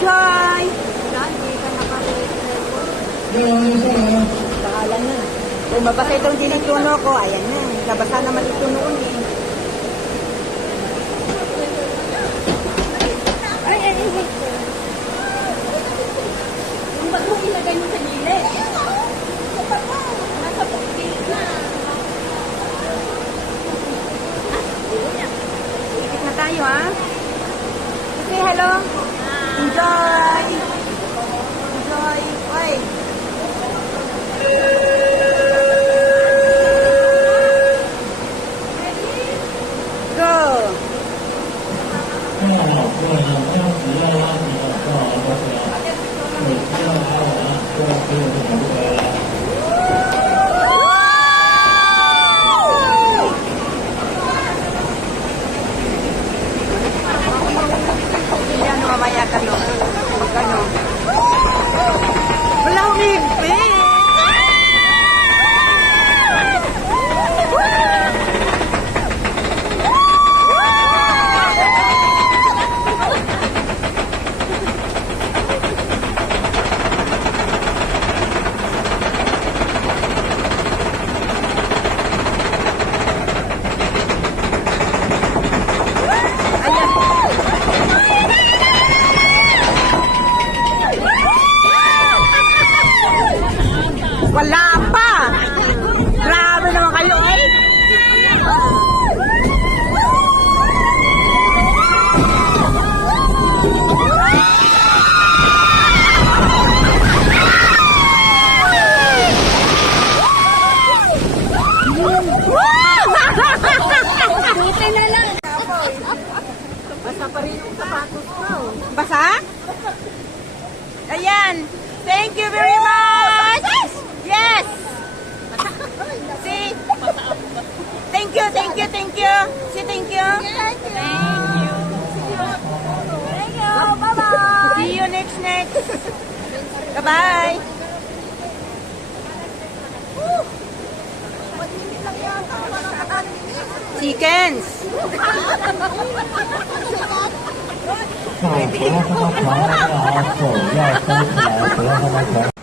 Enjoy! Wala, hindi ka nakarito. Bahalan na. Kung mabasa itong dinituno ko, ayan na. Nabasa naman ito noon eh. Yung bag mo ilagay mo sa gilid. Nasa pagkil na. Ikit na tayo ha. Say hello. Enjoy! Enjoy! Oy! Go! Yan, mamaya ka no. Magkano? Wala humigpit! Wala pa! Grabe naman kayo, eh! Buti na lang. Basa pa rin yung sapatos ko. Basa? Ayan! Thank you very much! Yes! See? Thank you, thank you, thank you. See, thank you. Thank you. Thank you. Bye-bye. See you next. Bye-bye. Chickens. 不要他妈跑，要手要收起来，不要他妈跑。